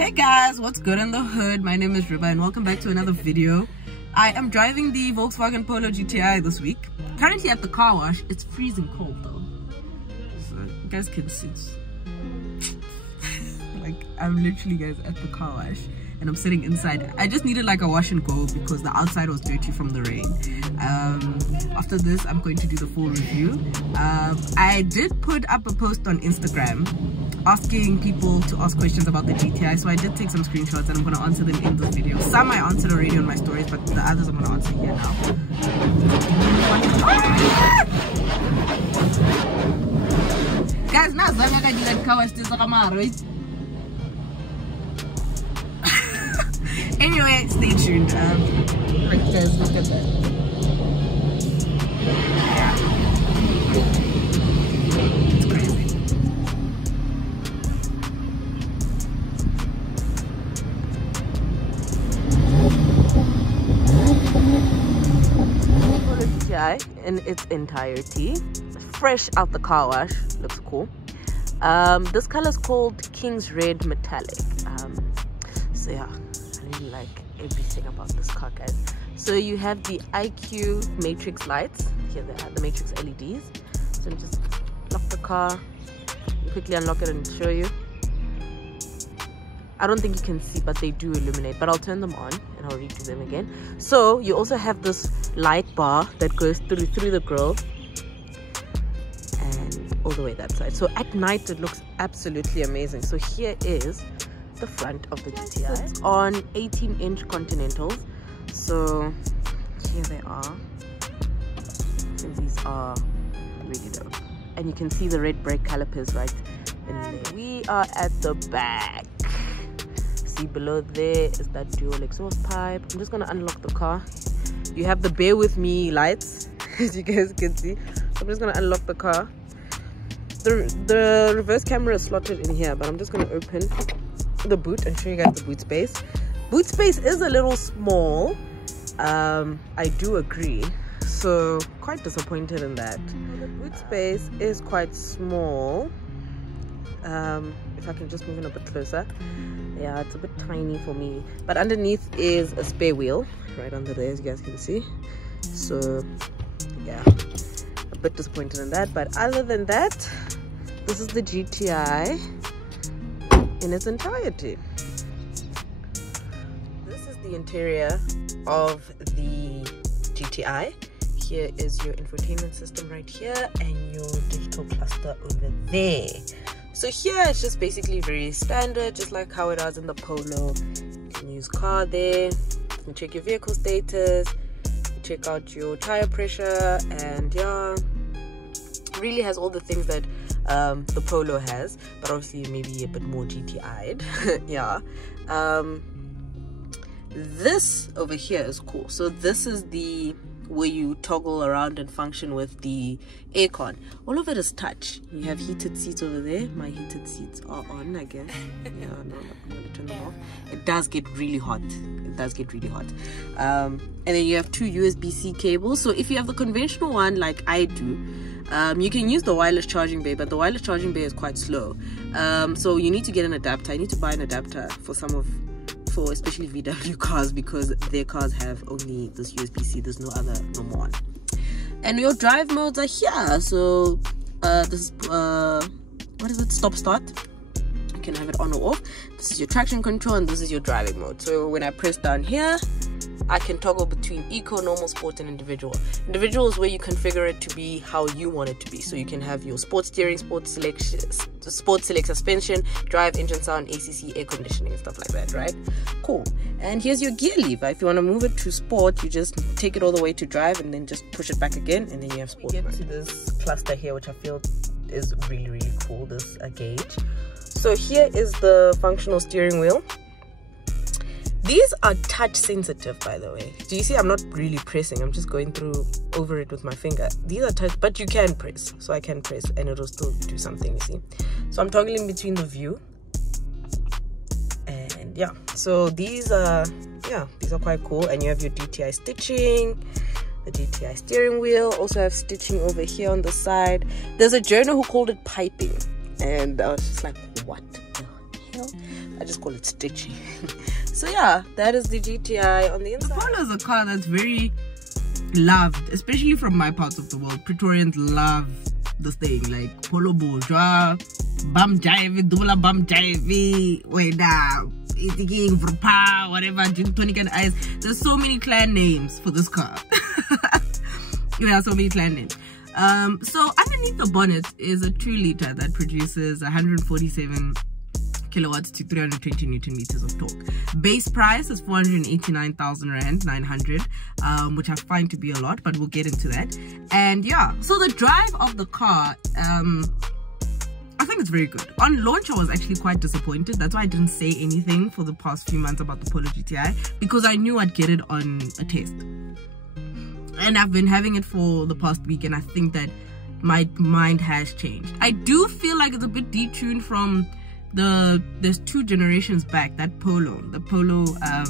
Hey guys, what's good in the hood? My name is Riba and welcome back to another video. I am driving the Volkswagen Polo GTI this week. Currently at the car wash. It's freezing cold though, so you guys can see. Like, I'm literally, guys, at the car wash and I'm sitting inside. I just needed like a wash and go because the outside was dirty from the rain. After this, I'm going to do the full review. I did put up a post on Instagram asking people to ask questions about the GTI, so I did take some screenshots and I'm going to answer them in this video. Some I answered already on my stories, but the others I'm going to answer here now. Guys, now Zanga did that car wash this right? Anyway, stay tuned. Like, guys, look at that. Yeah. It's crazy. GTI in its entirety, fresh out the car wash, looks cool. This color is called King's Red Metallic. So yeah, I really like everything about this car, guys. So you have the IQ matrix lights. Here they are, the matrix LEDs. So just lock the car, quickly unlock it and show you. I don't think you can see, but they do illuminate, but I'll turn them on and I'll redo them again. So you also have this light bar that goes through the grille and all the way that side. So at night it looks absolutely amazing. So here is the front of the GTI. It's on 18-inch Continentals. So here they are. And these are really dope. And you can see the red brake calipers right in there. We are at the back. See below there is that dual exhaust pipe. I'm just gonna unlock the car. You have the bear with me lights, as you guys can see. So I'm just gonna unlock the car. The reverse camera is slotted in here, but I'm just gonna open the boot and show you guys the boot space. Boot space is a little small. I do agree. So quite disappointed in that. The boot space is quite small. If I can just move in a bit closer. Yeah, it's a bit tiny for me. But underneath is a spare wheel right under there, as you guys can see. So yeah, a bit disappointed in that. But other than that, this is the GTI in its entirety. This is the interior of the GTI. Here is your infotainment system right here and your digital cluster over there. So here it's just basically very standard, just like how it is in the Polo. You can use car there, you can check your vehicle status, you check out your tire pressure, and yeah, really has all the things that the Polo has, but obviously maybe a bit more GTI'd. Yeah. This over here is cool. So this is the where you toggle around and function with the aircon. All of it is touch. You have heated seats over there. My heated seats are on, I guess. Yeah, no, I'm gonna turn them off. It does get really hot. It does get really hot. And then you have two USB-C cables. So if you have the conventional one like I do, you can use the wireless charging bay, but the wireless charging bay is quite slow. So you need to get an adapter. I need to buy an adapter for especially VW cars, because their cars have only this USB-C. There's no other normal one. And your drive modes are here. So this is what is it? Stop start. You can have it on or off. This is your traction control and this is your driving mode. So when I press down here, I can toggle between eco, normal, sport, and individual. Individual is where you configure it to be how you want it to be. So you can have your sports steering, sports select suspension, drive, engine sound, ACC, air conditioning, and stuff like that, right? Cool. And here's your gear lever. If you want to move it to sport, you just take it all the way to drive and then just push it back again, and then you have sport. We get to this cluster here, which I feel is really, really cool, this gauge. So here is the functional steering wheel. These are touch sensitive, by the way. Do you see? I'm not really pressing. I'm just going over it with my finger. These are touch, but you can press. So I can press and it'll still do something, you see. So I'm toggling between the view. And yeah, so these are quite cool. And you have your GTI stitching, the GTI steering wheel. Also have stitching over here on the side. There's a journo who called it piping. And I was just like, what the hell? I just call it stitching. So yeah, that is the GTI on the inside. The Polo is a car that's very loved, especially from my parts of the world. Praetorians love this thing, like Polo Bourgeois, Bum Jive, Dula Bum Jive, Weda, Eating for Power, whatever, Gin Tonic and Ice. There's so many clan names for this car. Yeah, so many clan names. So underneath the bonnet is a 2-liter that produces 147 kilowatts to 320 newton meters of torque. Base price is 489,000 rand 900, which I find to be a lot, but we'll get into that. And yeah, so the drive of the car, I think it's very good. On launch I was actually quite disappointed. That's why I didn't say anything for the past few months about the Polo GTI, because I knew I'd get it on a test. And I've been having it for the past week, and I think that my mind has changed. I do feel like it's a bit detuned from there's 2 generations back, that Polo, the Polo, I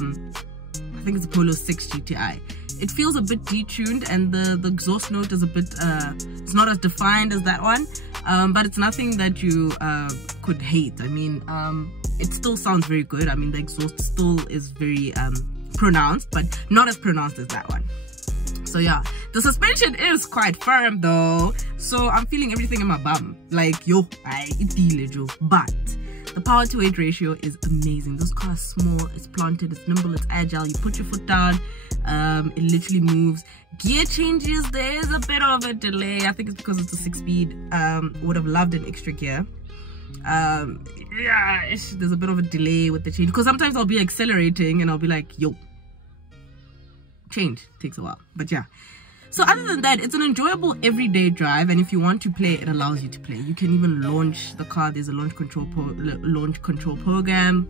think it's the Polo 6 GTI. It feels a bit detuned, and the exhaust note is a bit, it's not as defined as that one, but it's nothing that you could hate. I mean, it still sounds very good. I mean, the exhaust still is very pronounced, but not as pronounced as that one. So yeah, the suspension is quite firm though, so I'm feeling everything in my bum, like yo, but the power to weight ratio is amazing. This car is small, it's planted, it's nimble, it's agile. You put your foot down, it literally moves. Gear changes, there is a bit of a delay. I think it's because it's a 6-speed. Would have loved an extra gear. Yeah, there's a bit of a delay with the change, because sometimes I'll be accelerating and I'll be like, yo, change takes a while. But yeah, so other than that, it's an enjoyable everyday drive, and if you want to play, it allows you to play. You can even launch the car. There's a launch control program,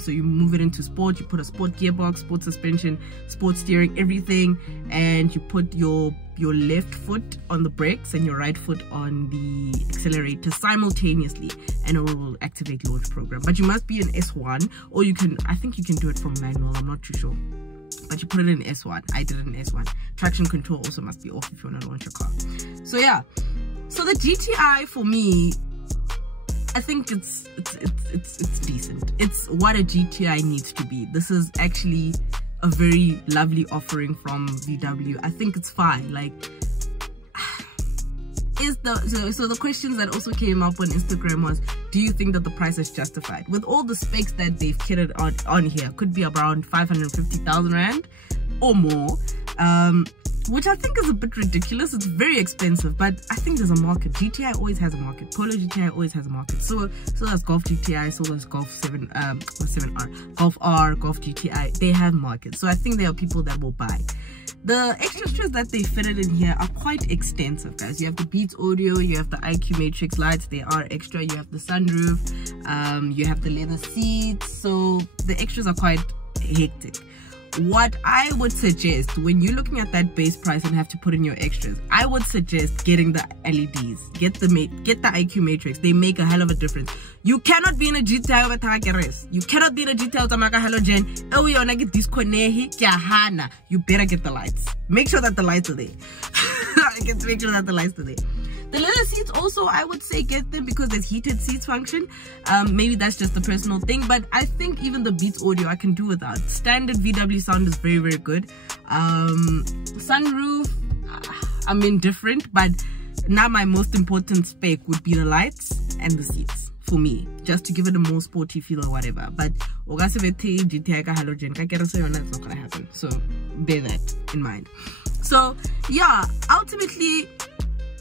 so you move it into sport. You put a sport gearbox, sport suspension, sport steering, everything, and you put your left foot on the brakes and your right foot on the accelerator simultaneously, and it will activate launch program. But you must be in S1, or you can, I think you can do it from manual, I'm not too sure, but you put it in S1. I did it in S1. Traction control also must be off if you want to launch your car. So yeah, so the GTI for me, I think it's decent. It's what a GTI needs to be. This is actually a very lovely offering from VW. I think it's fine. Like, so the questions that also came up on Instagram was, do you think that the price is justified? With all the specs that they've kitted on here, could be around 550,000 rand or more, which I think is a bit ridiculous. It's very expensive, but I think there's a market. GTI always has a market. Polo GTI always has a market. So does Golf GTI, so does Golf 7R, Golf R, Golf GTI. They have markets. So I think there are people that will buy. The extras that they fitted in here are quite extensive, guys. You have the Beats audio, you have the IQ Matrix lights, they are extra. You have the sunroof, you have the leather seats. So the extras are quite hectic. What I would suggest when you're looking at that base price and have to put in your extras, I would suggest getting the LEDs. Get the IQ Matrix. They make a hell of a difference. You cannot be in a GTI with a You cannot be in a GTI with a halogen. Oh, you wanna get this konehi. You better get the lights. Make sure that the lights are there. Make sure that the lights are there. The leather seats also, I would say get them because there's heated seats function. Maybe that's just a personal thing, but I think even the Beats audio I can do without. Standard VW sound is very, very good. Sunroof, I'm indifferent, but now my most important spec would be the lights and the seats for me, just to give it a more sporty feel or whatever. But GTI halogen, it's not gonna happen, so bear that in mind. So yeah, ultimately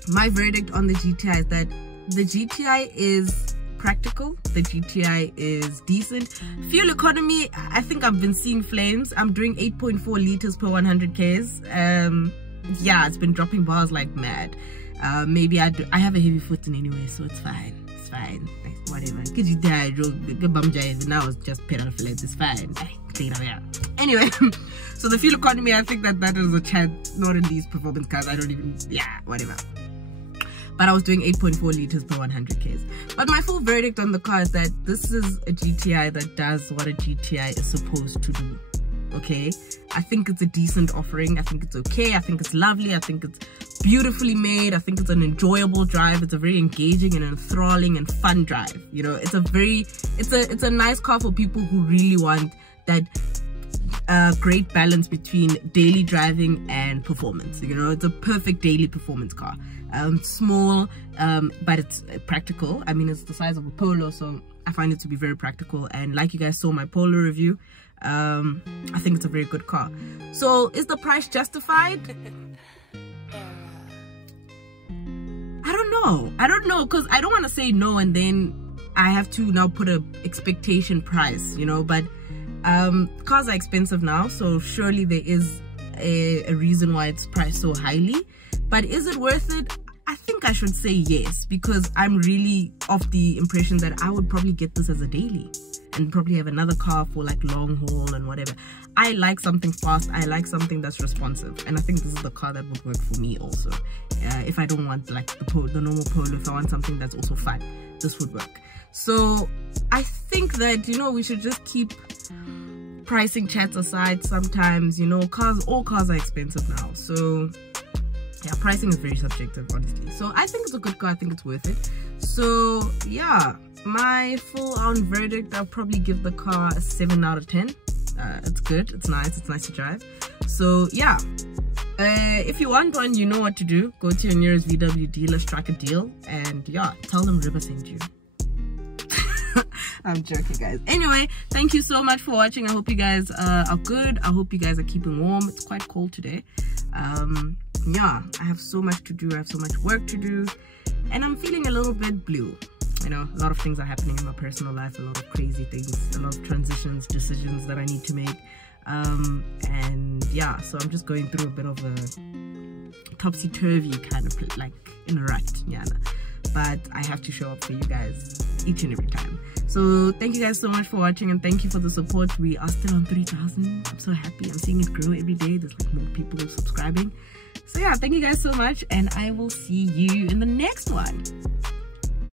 my verdict on the GTI is that the GTI is practical, the GTI is decent. Fuel economy, I think I've been seeing flames. I'm doing 8.4 liters per 100 Ks. Yeah, it's been dropping bars like mad. Maybe I have a heavy foot in anyway, so it's fine. It's fine. Whatever. Now it's just pedal flat. It's fine. Anyway, so the fuel economy, I think that is a chance, not in these performance cars. I don't even, yeah, whatever. But I was doing 8.4 liters per 100 Ks. But my full verdict on the car is that this is a GTI that does what a GTI is supposed to do. okay? I think it's a decent offering. I think it's okay. I think it's lovely. I think it's beautifully made. I think it's an enjoyable drive. It's a very engaging and enthralling and fun drive. You know, it's a nice car for people who really want that great balance between daily driving and performance. You know, it's a perfect daily performance car. Small, but it's practical. I mean, it's the size of a Polo, so I find it to be very practical. And like you guys saw my Polo review, I think it's a very good car. So is the price justified? I don't know, because I don't want to say no and then I have to now put a expectation price, you know. But cars are expensive now, so surely there is a reason why it's priced so highly. But is it worth it? I think I should say yes, because I'm really of the impression that I would probably get this as a daily and probably have another car for like long haul and whatever. I like something fast. I like something that's responsive, and I think this is the car that would work for me also. If I don't want like the normal Polo, if I want something that's also fun, this would work. So I think that, you know, we should just keep pricing chats aside sometimes. You know, all cars are expensive now, so yeah, pricing is very subjective, honestly. So I think it's a good car. I think it's worth it. So yeah, my full-on verdict, I'll probably give the car a 7 out of 10. It's good, it's nice to drive. So yeah, if you want one, you know what to do. Go to your nearest VW dealer, strike a deal, and yeah, tell them River sent you. I'm joking, guys. Anyway, thank you so much for watching. I hope you guys are good. I hope you guys are keeping warm. It's quite cold today. Yeah, I have so much to do. I have so much work to do, and I'm feeling a little bit blue. You know, a lot of things are happening in my personal life, a lot of crazy things, a lot of transitions, decisions that I need to make. And yeah, so I'm just going through a bit of a topsy-turvy kind of like in a rut, yeah. But I have to show up for you guys each and every time. So thank you guys so much for watching, and thank you for the support. We are still on 3,000. I'm so happy. I'm seeing it grow every day. There's like more people subscribing. So yeah, thank you guys so much, and I will see you in the next one.